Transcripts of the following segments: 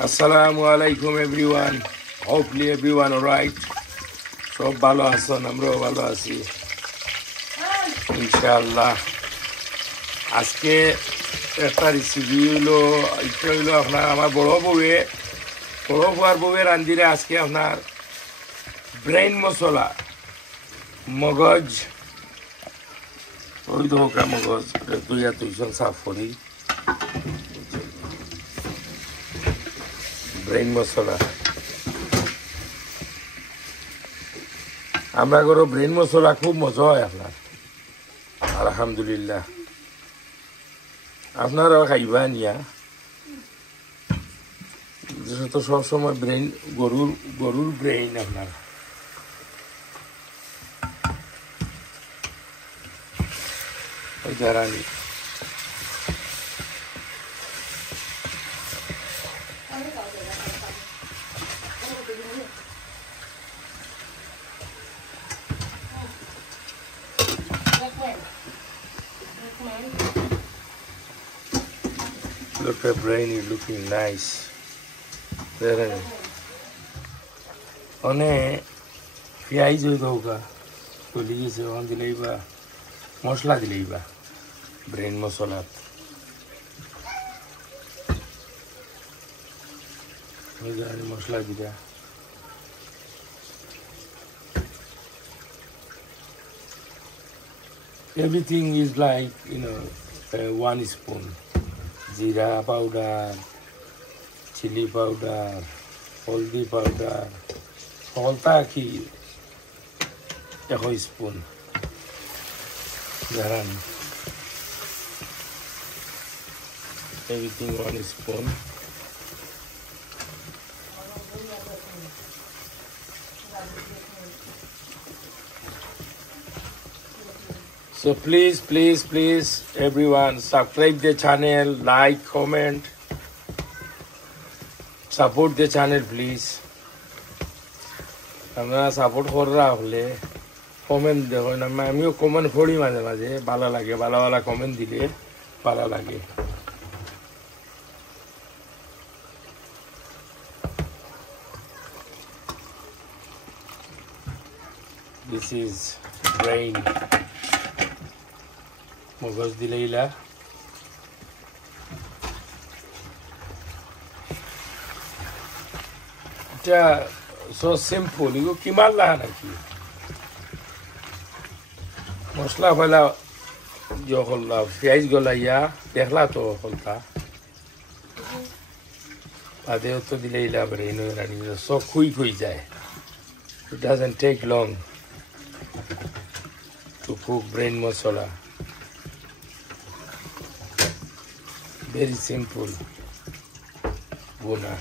Assalamu alaikum everyone. Hopefully everyone alright. সব ভালো আছেন, আমরাও ভালো আছি ইনশাআল্লাহ। আজকে একটা রেসিপি হইলো আপনার আমার বড় বুয়ার বউয়ে রান্ধিরে আজকে আপনার ব্রেন মশলা মগজ ওই ধোকা মগজ দুইজন সাফ করি ব্রেন মশলা আমরা করো ব্রেন মশলা খুব মজা হয় আপনার আলহামদুলিল্লাহ আপনারাও খাইবা নিয়া তো সবসময় ব্রেন গরুর ব্রেন আপনার জারানি Look, her brain is looking nice. There. One पियाज जो होगा तो लीजिए से वहाँ दिलाइबा मसला दिलाइबा ब्रेन मसाला इधर मसला दिला everything is like 1 spoon जीरा पाउडर चिली पाउडर हल्दी पाउडर हल्ता की 1 spoon Jaran everything 1 spoon So please everyone subscribe the channel, like, comment, support the channel please. আমরা সাপোর্ট করা হলে কমেন্ট দেখো না আমিও কমেন্ট পড়ি মাঝে মাঝে ভালো লাগে ভালো কমেন্ট দিলে ভালো লাগে This is brain মগজ দিলেইলা এটা সো সিম্পল এগুলো কি মারলা নাকি মশলা ফেলা যখন পেঁয়াজ গলাইয়া দেখলা তো হলতা আদেও তো দিলেইলা ব্রেন রানি সো খুই যায় It doesn't take long to cook brain masala Very simple Buna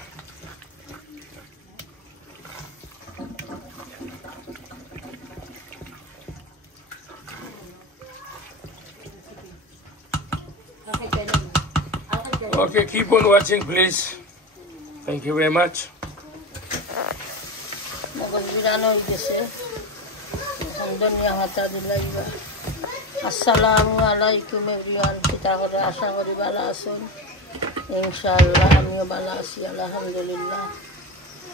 Okay, keep on watching please. Thank you very much. Assalamu alaikum everyone. Kita kore asha kori bala asun. Inshallah আমিও ভালো আছি আলহামদুলিল্লাহ।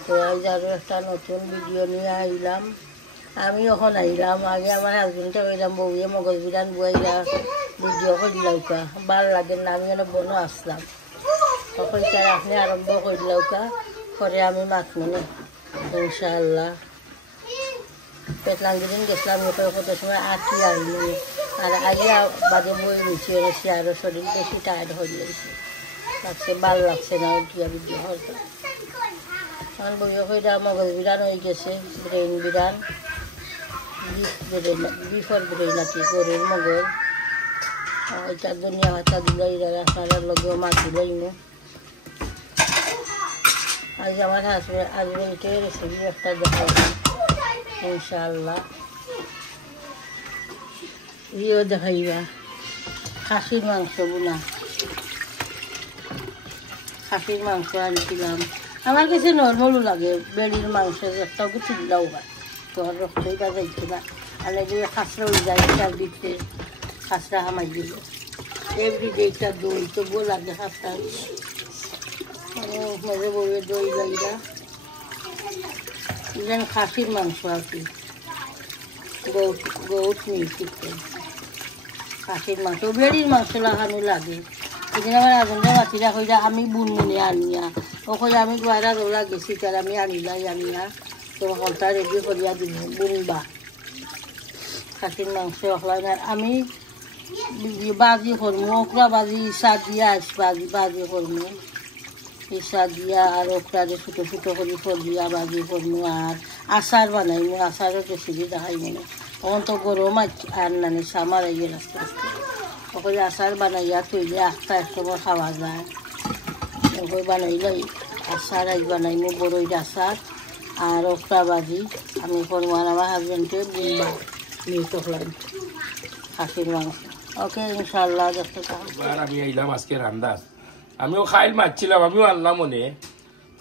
তো আজ আরো একটা নতুন ভিডিও নিয়ে আইলাম। আমি এখন আইলাম আগে আমার হাজবেন্ডকে কইলাম বউয়ে মগজ বিরান বুয়াইলা ভিডিও কইলাউকা ভালো লাগে না আমি অনেক বনো আসলাম তখন তার আপনি আরম্ভ কইলাউকা পরে আমি মাখমনে ইনশাআল্লাহ পেটলাঙ্গিদিন গেছিলাম কত সময় আটটি আইনি আর আইয়া বাদে বই নিচে এনেছি আরও শরীর বেশি টায়ার্ড হয়ে গেছে লাগছে ভাল লাগছে না উঠিয়া ভিডিও হয়তো আমার বইয়ে কইরা মগজ বিরান হয়ে গেছে ব্রেন বিরান বিফর ব্রেন নাকি গরুর মগজ ওইটার জন্য হাতা দিলাই আপনার লগেও মাছ দিলাই নো আজ আমার হাজবেন্ডকে রেসিপি একটা দেখাই ইনশাআল্লাহ ইও দেখাইবা খাসির মাংস বোনা খাসির মাংস আনছিলাম আমার কাছে নর্মালও লাগে বেড়ির মাংস একটা গুছি দিলাও বা তোর রক্তটা যাইছে না আর যে খাসরা হয়ে যায় তার দিতে খাসরা হামাই দিল এভরিডে একটা দই তবুও লাগে খাসরা মেজে বউয়ের দই লাইরা যেন খাসির মাংস আর কি গৌত মিষ্টি খাসির মাংস বেড়ির মাংস লাগানো লাগে সেদিন আমার আজনটা মাতিরা কইরা আমি বুনমুনি আনিয়া ও কইরা আমি গোয়ারা রোলা গেছি তার আমি আনিলাই আনিয়া তো হলটা রেডি করিয়া দিব বুনবা খাসির মাংস হলাই না আমি বাজি করবো ওকরা বাজি ইসা দিয়া বাজি করবো ইসা দিয়া আর ওকরা যে ছোটো ছোটো করে ফলিয়া বাজি করবো আর আচার বানাইমু আচারও রেসিপি দেখাইমু তখন তো গরম আর নানি সামার আইয়ে আস্তে আস্তে ওখানে আচার বানাইয়া তৈলে আস্তে আস্তে খাওয়া যায় ওখানে বানাইলে আচার আজ বানাইমু বড়ইর আচার আর ওকরা বাজি আমি করবো আর আমার হাজবেন্ডে বুনবা নিয়ে তখলাম খাসির মাংস ওকে ইনশাল্লাহ দেখতে এবার আমি আইলাম আজকে রান্দার আমিও খাইল মারছিলাম আমিও আনলাম মনে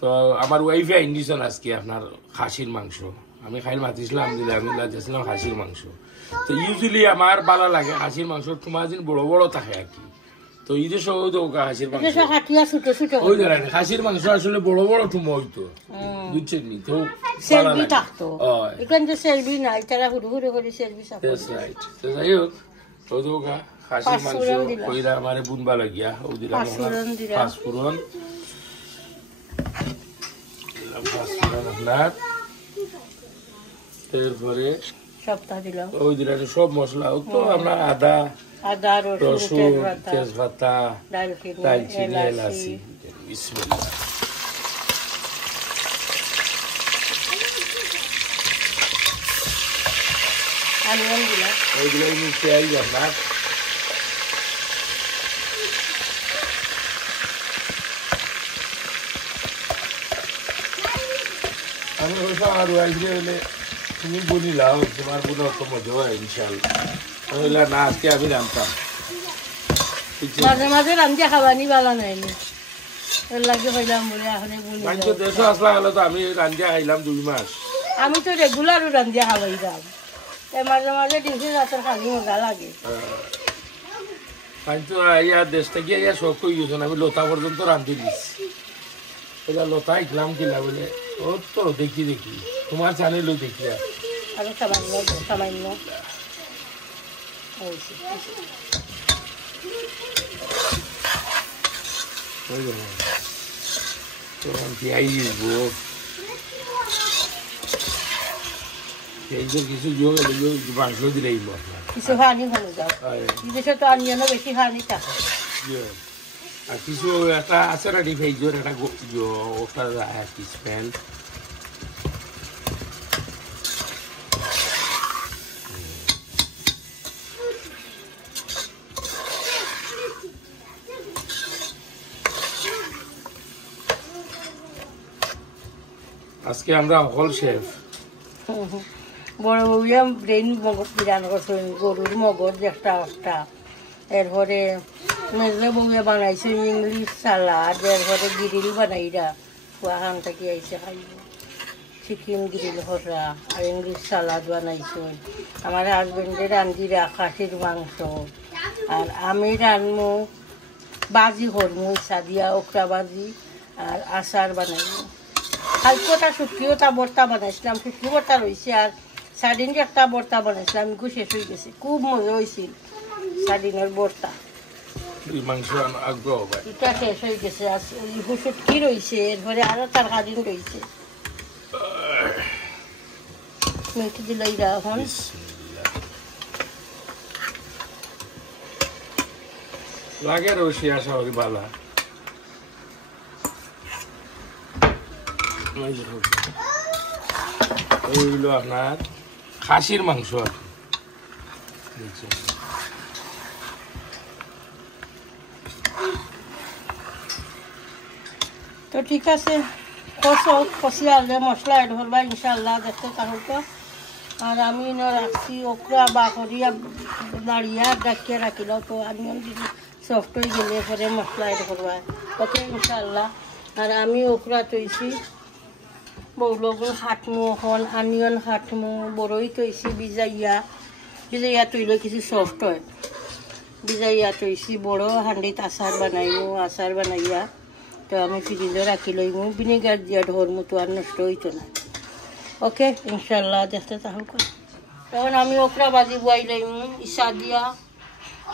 তো আমার ওয়াইফে আইনিছেন আজকে আপনার খাসির মাংস আমি খাইল মাতিছিলাম দিলে আমি যাচ্ছিলাম খাসির মাংস তো ইউজুয়ালি আমার ভালো লাগে খাসির মাংস তোমার দিন বড় বড় থাকে আর কি তো ঈদের সময় তো খাসির মাংস ওই ধরেন খাসির মাংস আসলে বড় বড় টুমো হইতো বুঝছেন নি তো সেলবি থাকতো এখানে যে সেলবি নাই তারা হুড়ু হুড়ু করে সেলবি থাকতো তো যাই হোক তো খাসির মাংস কইরা আমারে বুনবা লাগিয়া ও দিলাম পাঁচফোড়ন আপনার এরপরে ওই দিলাম সব মশলা তো আমরা আদা রসুন তেজপাতা দারচিনি এলাচি বিসমিল্লাহ ওই দিলাম পেঁয়াজ আপনার আমি ওইসব আর ওয়াইফে হলে তুমি বলিলাও তোমার বোন অত মজা হয় ইনশাল্লাহ আমি না আজকে আমি রান্তাম মাঝে মাঝে রান্ধিয়া খাবানি ভালো নাইনি এর লাগে হইলাম বলে এখন দেশে আসলা হলে তো আমি রান্ধিয়া খাইলাম 2 মাস আমি তো রেগুলারও রান্ধিয়া খাওয়াইলাম মাঝে মাঝে ডিউটি রাতের খালি মজা লাগে আমি তো ইয়া দেশ থেকে ইয়া শখ হয়ে গেছে আমি লতা পর্যন্ত রান্ধি দিচ্ছি ওইটা লতা ইকলাম কিনা বলে ও তো দেখি তোমার চ্যানেলও দেখি আরো সামান্য কিছু মাংস দিলেই কিছু হানি হয়ে যাও বিদেশে তো আনিয়ানো বেশি হানি থাকে আর কিছু একটা আছে না ডিফাইজোর একটা ওটা আর কি স্মেল আজকে আমরা হল শেফ বড় বউয়া ব্রেন মগজ বিরান করছেন গরুর মগজ একটা এরপরে মেজলে বউয়া বানাইছে ইংলিশ সালাদ এরপরে গিরিল বানাইরা কুয়াখান থেকে আইসে খাইব চিকেন গিরিল হরা আর ইংলিশ সালাদ বানাইছে আমার হাজবেন্ডে রান্ধিরা খাসির মাংস আর আমি রানমু বাজি করমু ইচ্ছা দিয়া ওকরা বাজি আর আচার বানাইব কালকেটা শুটকিওটা বর্তা বানাইছিলাম শুটকি বর্তা রয়েছে আর সার্ডিনের একটা বর্তা বানাইছিলাম আমি শেষ হয়ে গেছি খুব মজা হয়েছিল সার্ডিনের বর্তা মাংস আগ্রহ এটা শেষ হয়ে গেছে আর শুটকি রয়েছে এরপরে আরো তরকারি রয়েছে মেথি দিলাই এখন লাগে রসি আশা করি ভালো ওইগুলো আপনার খাসির মাংস আর তো ঠিক আছে কষিয়ে আনলে মশলা এড করবা ইনশাল্লাহ দেখতে তাহলে আর আমি রাখছি ওকরা বা করিয়া দাঁড়িয়ে ডাকিয়ে রাখিল তো আমি সফট হয়ে গেলে পরে মশলা এড করবা ওকে ইনশাল্লাহ আর আমি ওকরা তৈছি বউলগুন হাটমু এখন আনিয়ন হাটমু বড়ই তৈছি ভিজাইয়া তৈলে কিছু সফট হয় ভিজাইয়া তৈছি বড় হান্ডিত আচার বানাইমু আচার বানাইয়া তো আমি ফ্রিজে রাখি লইমু ভিনেগার দিয়া ধরমু তো আর নষ্ট হইতো না ওকে ইনশাল্লাহ দেখতে থাকুক তখন আমি ওকরা বাজি বয়াই লইমু ইসা দিয়া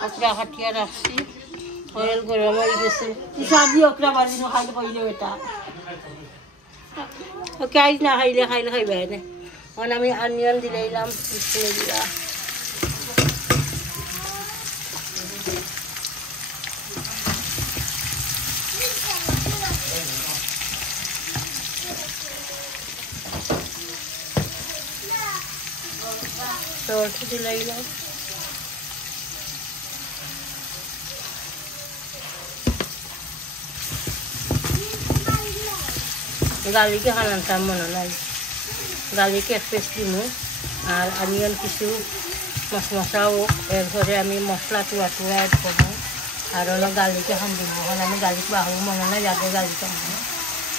ওকরা কাটিয়া রাখছি অয়েল গরম হয়ে গেছে ইসা দিয়ে ওকরা বাজি খাইলে কইলে এটা ওকে আইজ না খাইলে খাইবে না এখন আমি অনিয়ন দিলাম বিসমিল্লাহ salt দিলাম গার্লিকে হানানতাম মনে নাই গার্লিকে এক পেস্ট দিমু আর অনিয়ন কিছু মশলাও এরপরে আমি মশলা টুয়া অ্যাড করবো আর হলো গার্লিকে হান দিব এখন আমি গার্লিক বাহু মনে নাই যাতে গার্লিক আনবো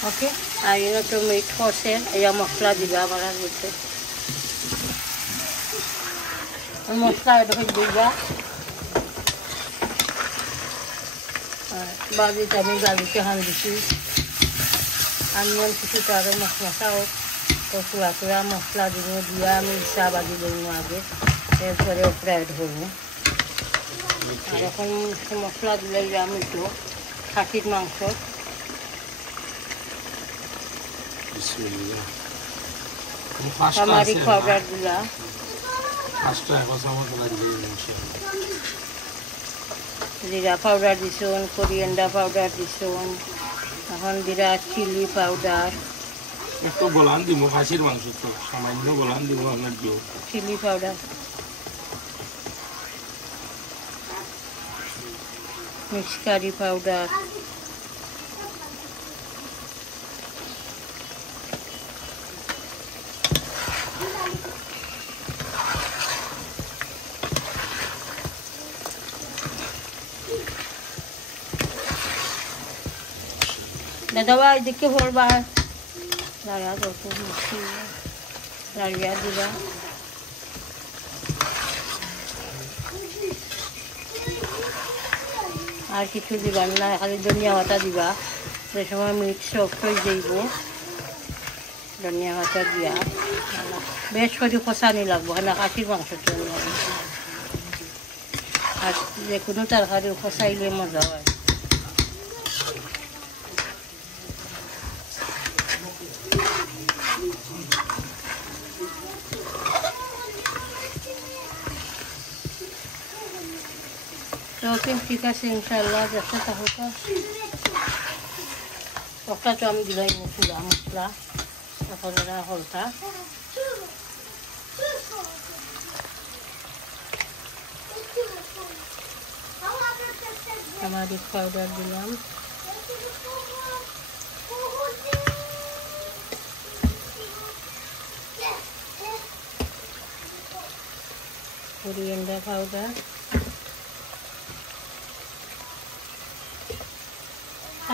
ওকে আর এগুলো তো মিট করছে এই মশলা দিবা আমার মধ্যে মশলা এটা দিবা আর বাজিতে আমি গার্লিকে হান দিছি অনিয়ন কিছুটা আরও মশলাটাও তো পুরা মশলা দিব দিয়া আমি ইসা বাজি দেবো আগে এরপরে ওপরে অ্যাড করবো আর এখন মশলা দিলে আমি একটু খাসির মাংস টার্মারিক পাউডার দিলা জিরা পাউডার দিছুন কোরিয়েন্ডার পাউডার দিছুন এখন দিরা চিলি পাউডার একটু বলান দিব খাসির মাংস তো সামান্য বলান দিব আপনার দিও chilli powder mix curry powder দাদা এদিকে ভরবা লাড়া যত মিষ্টি লাড়িয়া দিবা আর কিছু দিবার না খালি ধনিয়া পাতা দিবা যে সময় মিক্স সফট হয়ে যাইব ধনিয়া পাতা দিয়া বেশ করে কষানি লাগবো না খাসির মাংসের জন্য আর যে কোনো তরকারি কষাইলে মজা হয় ওকে ঠিক আছে ইনশাল্লাহ দেখতে থাকুক ওটা তো আমি দিলাই চুলা মশলা এখন এরা হলতা টার্মারিক পাউডার দিলাম কোরিয়েন্ডার পাউডার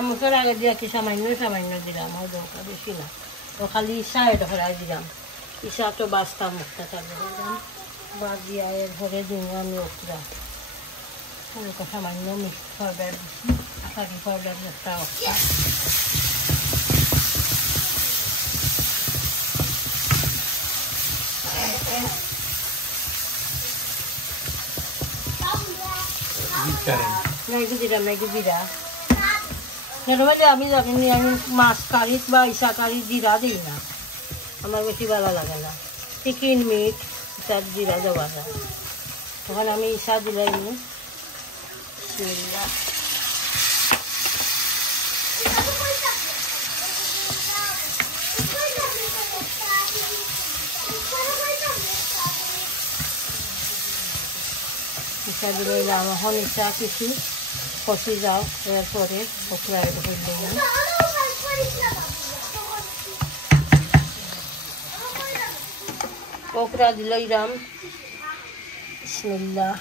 চামচের আগে দিয়া কি সামান্য দিলাম আর দরকার বেশি না তো খালি ইসা এটা ফেরাই দিলাম ইসা তো বাস্তা মুখটা চালু দিলাম বাদ দিয়া এরপরে দিন আমি ওকরা হালকা সামান্য মিক্স পাউডার দিচ্ছি কারি পাউডার একটা ওকরা নাইকি জিরা নর্মালি আমি জানি আমি মাছ কারিত বা ইসা কারিত জিরা দিই না আমার বেশি ভালো লাগে না চিকেন মিট ইসার জিরা দেওয়া যায় তখন আমি ইসা দিলাই ইসা দিলাম এখন ইসা কিছু কষি যাও এরপরে ওকরা এড করে দিলাম ওকরা দিলাম বিসমিল্লাহ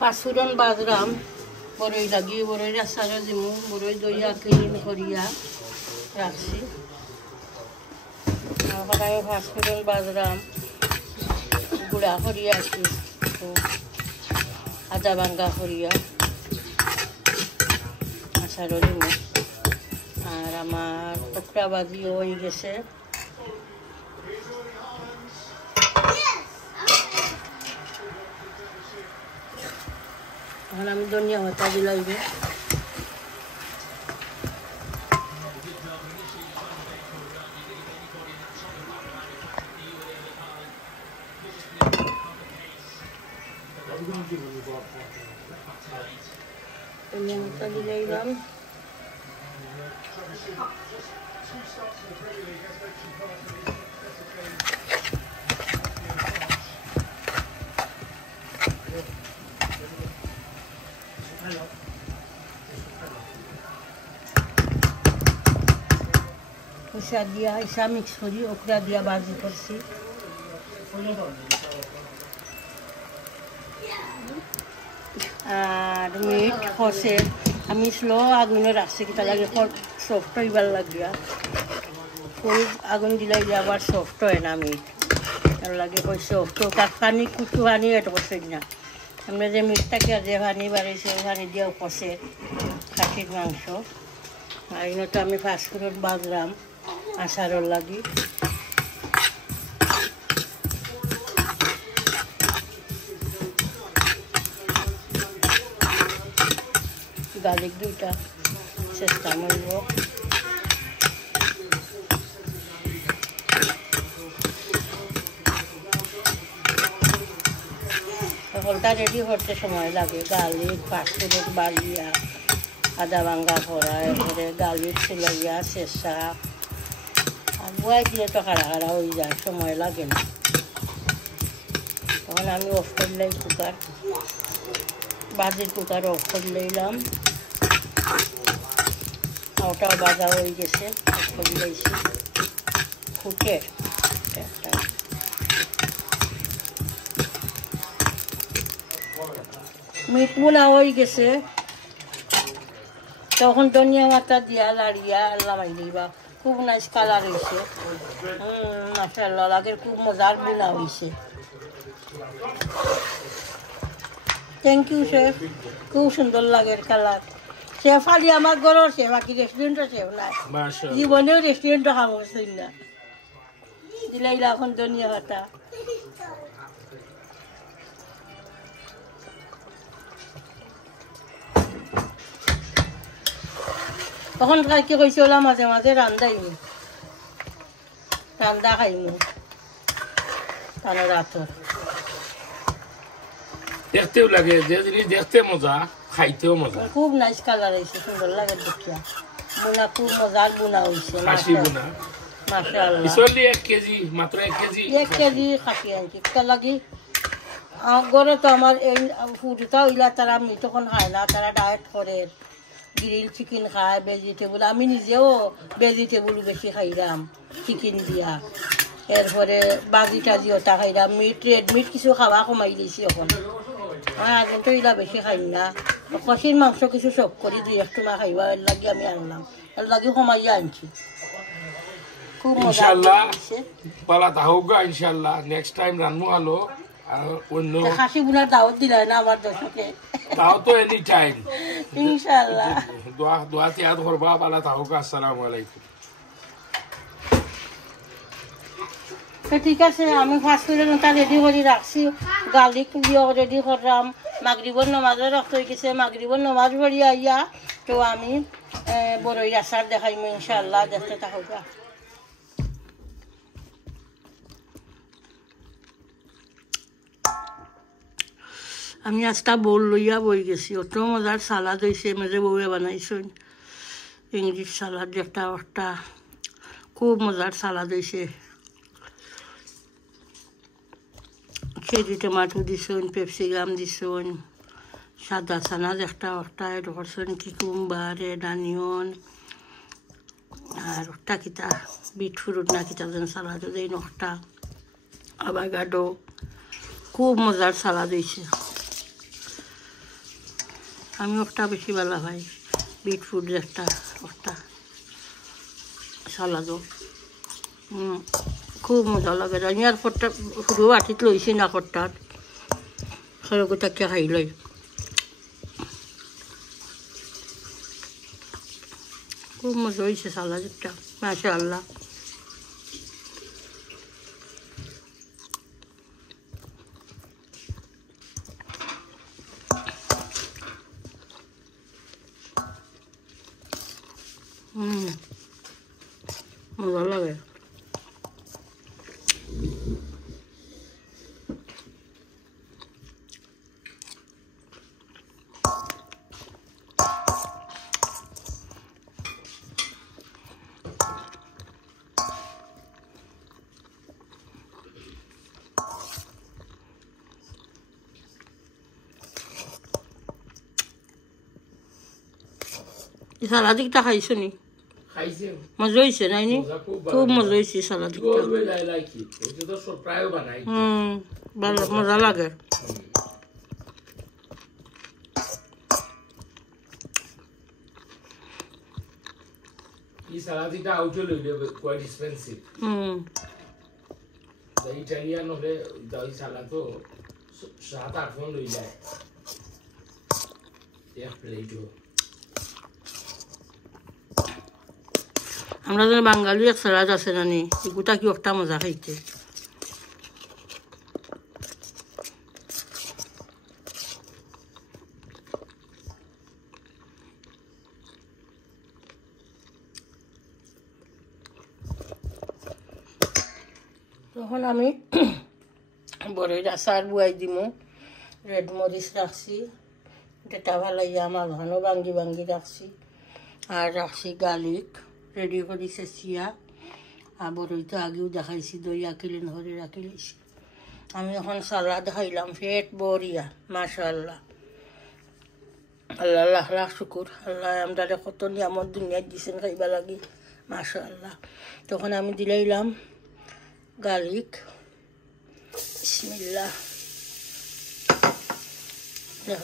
পাঁচফোড়ন বাজলাম বড়ই লাগিয়ে বড়ই আচারও দিমু বড়ই দইয়া ক্লিন করিয়া রাখছি এখন আমি ফাঁসফোড়ন বাজরাম গুঁড়া করিয়া আছি আদা ভাঙ্গা করিয়া আচারও দিমু আর আমার টুকরা বাজিও হয়ে গেছে এখন আমি ধনিয়া পাতা দিলাইবে ধনিয়া পাতা দিলাইলাম ওষা দিয়া ইসা মিক্স করি ওকরা দিয়া বাজি করছি আর মিট খসে আমি স্লো আগুনে রাখছি কিতা লাগে সফট হইবার লাগিয়া খুব আগুন দিলাই দিয়ে আবার সফট হয় না মিট তার লাগে কই সফট পানি কুটু পানি এটা করছে না আমরা যে মিটটাকে যে পানি বাড়িয়েছে ওই পানি দিয়েও কষে খাসির মাংস আর এগুলো তো আমি ফাঁসফোড়ন বাজলাম আচারর লাগি গার্লিক দুইটা চেষ্টা করব সকলটা রেডি করতে সময় লাগে গার্লিক ফাঁসফোড়ন বালিয়া আদা ভাঙ্গা করা এরপরে গার্লিক চুলাইয়া চেঁচা আর বয়াই দিলে তো খাড়া খাড়া হয়ে যায় সময় লাগে না তখন আমি অফ করলাই কুকার বাজির কুকার অফ করে লইলাম ওটাও বাজা হয়ে গেছে অফ করে লইছি ফুটে একটা মিট বোনা হয়ে গেছে তখন ধনিয়া পাতা দিয়া লাড়িয়া লাগাই দিবা খুব নাইস কালার হয়েছে মাশাআল্লাহ লাগে খুব মজার বোনা হয়েছে থ্যাংক ইউ শেফ খুব সুন্দর লাগে কালার শেফ আলি আমার ঘরের শেফ বাকি রেস্টুরেন্টও শেফ নাই জীবনেও রেস্টুরেন্টও খাবো না দিলাইলা এখন ধনিয়া পাতা তখন কি কইছে ওলা মাঝে মাঝে রান্দাইমু রান্দা খাইমু তাহলে রাতর দেখতেও লাগে যে জিনিস দেখতে মজা খাইতেও মজা খুব নাইস কালার হয়েছে সুন্দর লাগে দেখিয়া বোনা খুব মজার বোনা হয়েছে খাসি বোনা মাশাআল্লাহ ইসলি 1 কেজি মাত্র 1 কেজি খাসি আনছি তা লাগি ঘরে তো আমার এই ফুটটা হইলা তারা আমি তখন খায় না তারা ডায়েট করে গ্রিল চিকেন খায় ভেজিটেবল আমি নিজেও ভেজিটেবল বেশি খাইলাম চিকেন দিয়া এরপরে বাজি টাজি ওটা খাইলাম মিট রেড মিট কিছু খাওয়া কমাই দিয়েছি এখন আগে তো এগুলা বেশি খাই না খাসির মাংস কিছু সব করি 2-1 টুমা খাইবা এর লাগে আমি আনলাম এর লাগে কমাইয়া আনছি খুব মজা ইনশাআল্লাহ পালা তাহোগা ইনশাআল্লাহ নেক্সট টাইম রান্নু আলো আর অন্য খাসি বুনার দাওয়াত দিলাই না আমার দর্শকে তাও তো এনি টাইম ইনশাআল্লাহ দোয়া তিয়াদ করবা পালা তাহোগা আসসালামু আলাইকুম ঠিক আছে আমি ফাঁসফোড়নটা রেডি করে রাখছি গার্লিক দিয়ে রেডি করলাম মাগরিবর নমাজও রাখতে হয়ে গেছে মাগরিবর নমাজ পড়ি আইয়া তো আমি বড়ই আচার দেখাইমু ইনশাআল্লাহ দেখতে থাকবা আমি আজটা বোল লইয়া বই গেছি অত মজার সালাদ হয়েছে মেজে বউয়ে বানাইছেন ইংলিশ সালাদ একটা একটা খুব মজার সালাদ হয়েছে চেরি টমাটো দিছেন পেপসিকাম দিছেন সাদা চানা একটা একটা করছেন কিকুম্বার রেড অনিয়ন আর একটা কিতা বিট ফ্রুট না কিতা যেন সালাদ দেয় নটা আভাকাডো খুব মজার সালাদ হয়েছে আমি একটা বেশি ভালো খাই বিট ফ্রুট একটা সালাদও খুব মজা লাগে আমি আর খট্টা শুধু বাটিত লইছি না খট্টাত সরগোটাকে খাই লই খুব মজা হয়েছে সালাদ একটা মাশাআল্লাহ মজা লাগে সালাদিকটা খাইছো নি খাইছে মজা হয়েছে নাই নি খুব মজা হয়েছে সালাদিকটা ভালো মজা লাগে এই সালাদিটা আউটে লইলে কোয়াইট এক্সপেন্সিভ ইটালিয়ান হলে এই সালাদও 7-8 ফোন লই যায় এক প্লেটও আমরা যে বাঙালি এক সালাদ আছে না নি এগুলা কি একটা মজা খাইতে তখন আমি বড়ই আচার বুয়াই দিমু রেড মরিচ রাখছি এটা ভালো আমার ঘন ভাঙ্গি ভাঙ্গি রাখছি আর রাখছি গার্লিক রেডি করেছে চিয়া আর বড়ই তো আগেও দেখাইছি দই আঁকিলেন হরে রাখিলিছি আমি এখন সালাদ খাইলাম পেট বড়িয়া মাশাআল্লাহ আল্লাহ লাখ লাখ শুকুর আল্লাহ আমরা কত নিয়ামত দুনিয়ায় দিছেন খাইবা লাগি মাশাআল্লাহ তখন আমি দিলাইলাম গার্লিক বিসমিল্লাহ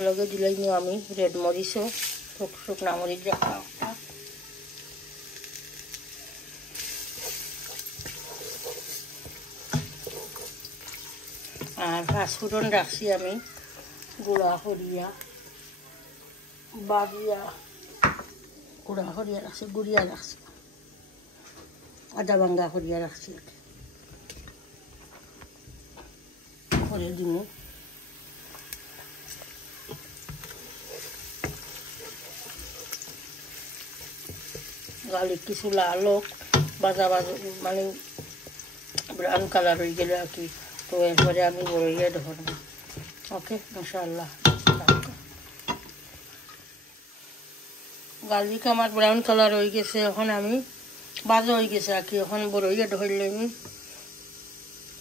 লগে দিলাইনি আমি রেড মরিচও শুকনা মরিচ দেখা আর পাঁচফোড়ন রাখছি আমি গুঁড়া হরিয়া বাড়িয়া গুঁড়া হরিয়া রাখছি গুড়িয়া রাখছি আদা ভাঙ্গা হরিয়া রাখছি করে দিব গার্লিক কিছু লাল বাজা মানে ব্রাউন কালার হয়ে গেলে আর কি তো এরপরে আমি বড়ইয়া ধরবো ওকে মাশাআল্লাহ গার্লিক আমার ব্রাউন কালার হয়ে গেছে এখন আমি বাজা হয়ে গেছে আর কি এখন বড়ইয়া ধরলে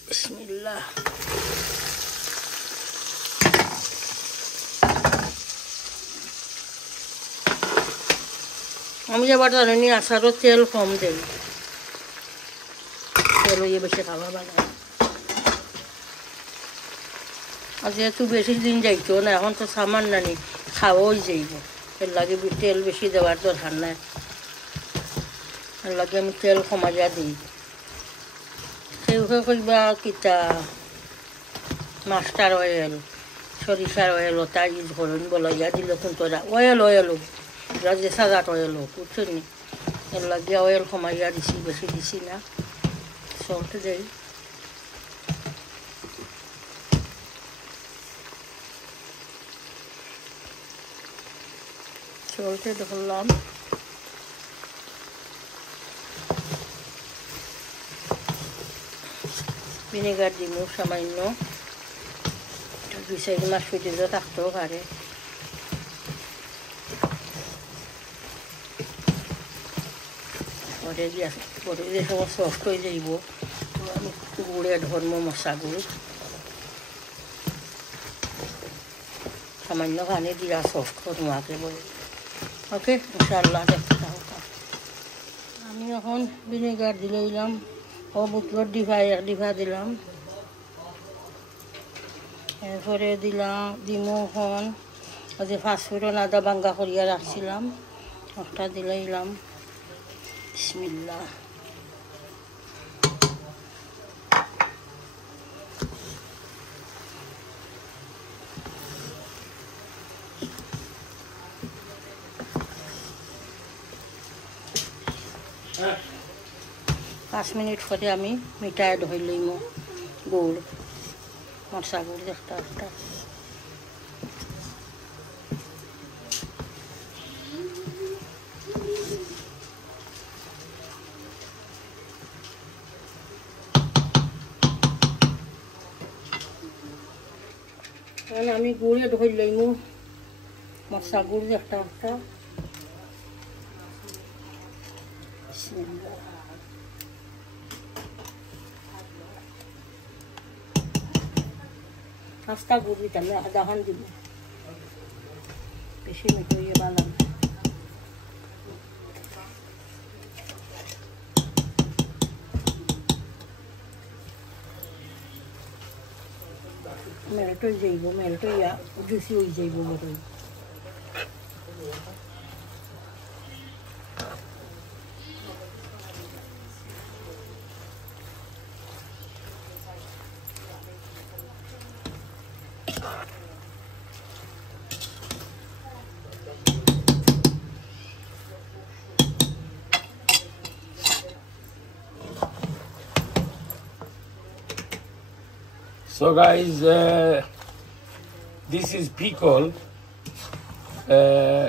বিসমিল্লাহ আমি আবার জানি আচারও তেল কম দেই তেল হয়ে বেশি খাওয়া বানাই আর যেহেতু বেশি দিন যাইতো না এখন তো সামান নানি খাওয়াই যাইব এর লাগে তেল বেশি দেওয়ার দরকার নাই এর লাগে আমি তেল কমাইয়া দিই সেগুলো কইবা কিতা মাস্টার অয়েল সরিষার অয়েল ওটা ইউজ করুন বলাইয়া দিল কিন্তু অয়েল যে সাজাত অয়েল বুঝছেন নি এর লাগে অয়েল কমাইয়া দিছি বেশি দিছি না সল্ট দেই সল্টে ধরলাম ভিনেগার দিব সামান্য দুই সাইড মাছ ফুটিয়ে থাকতেও পারে পরে যে সময় সফট হয়ে যাইব আমি গুড়ে ধর্ম মশাগুলো সামান্য পানি দিয়া সফট করবো আগে বলে ওকে ইনশাআল্লাহ দেখতে থাকা আমি এখন ভিনেগার দিলাম ও বুতলোর ডিভা দিলাম এরপরে দিলাম এখন ওই যে ফাঁসফোড়ন আদা বাঙ্গা করিয়া রাখছিলাম ওটা দিলাম বিসমিল্লাহ। পাঁচ মিনিট পরে আমি মিঠাই ধরে লইম গুড় মরচা গুড় একটা একটা আমি গুড়ে ধরে লইম মরচা গুড় একটা একটা আস্তা গুড় দিতাম আধা খান দিব বেশি মিঠে বালাম মেল্ট হয়ে যাইব মেল্ট হইয়া জুসি হয়ে যাইব বড়ই। So guys, this is pickle.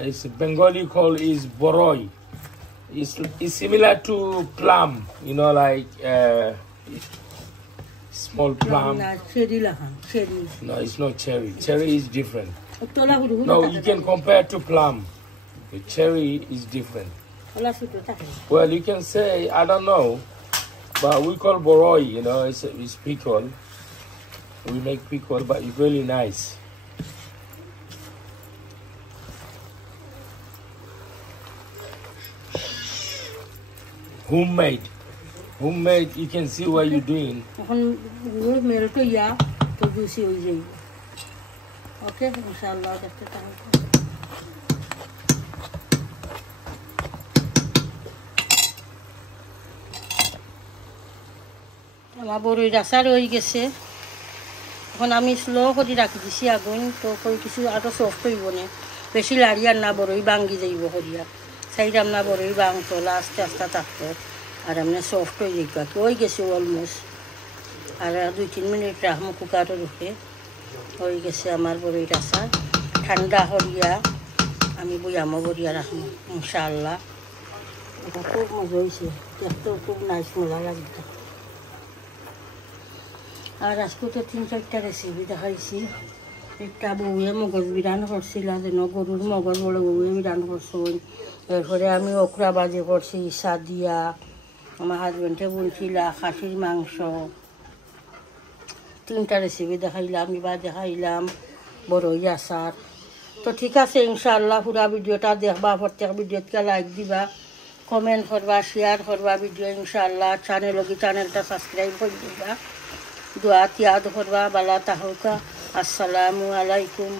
It's Bengali called is boroi. It's similar to plum, you know, like small plum. No, it's not cherry. Cherry is different. No, you can compare to plum. The cherry is different. Well, you can say, I don't know, but we call boroi, you know, it's pickle. We make pickle, but it's really nice. Homemade. Homemade, you can see what you're doing. Okay, inshallah. আমার বড়ই রাসা রয়ে গেছে এখন আমি slow করে রাখি দিছি আগুন তো কিছু আরো সফট হইব না বেশি লাড়িয়ার না বড়ই ভাঙ্গি যাইব করিয়া সাইডাম না বড়ই ভাঙতলা আস্তে আস্তে থাকতো আর এমনি সফট হয়ে যাইব কি হয়ে গেছে অলমোস্ট আর 2-3 মিনিট রাখবো কুকারে রুখে হয়ে গেছে আমার বড়ই রাসা ঠান্ডা করিয়া আমি বইয়ামো করিয়া রাখবো ইনশাআল্লাহ। এটা খুব মজা হয়েছে দেখতেও খুব নাইস মজা লাগবে। আর আজকে তো 3-4টা রেসিপি দেখাইছি একটা বউয়ে মগজ বিরান করছিল যেন গরুর মগজ বড় বউয়ে বিরান করছেন এরপরে আমি ওকরা বাজে করছি সাদিয়া আমার হাজবেন্ডে বলছিল খাসির মাংস 3টা রেসিপি দেখাইলাম এবার দেখাইলাম বড়ই আচার। তো ঠিক আছে ইনশাআল্লাহ পুরা ভিডিওটা দেখবা প্রত্যেক ভিডিওতে লাইক দিবা কমেন্ট করবা শেয়ার করবা ভিডিও ইনশাআল্লাহ চ্যানেলটা সাবস্ক্রাইব করে দিবা দুআ ইয়াদ করবা বালা তাহকা আসসালামু আলাইকুম।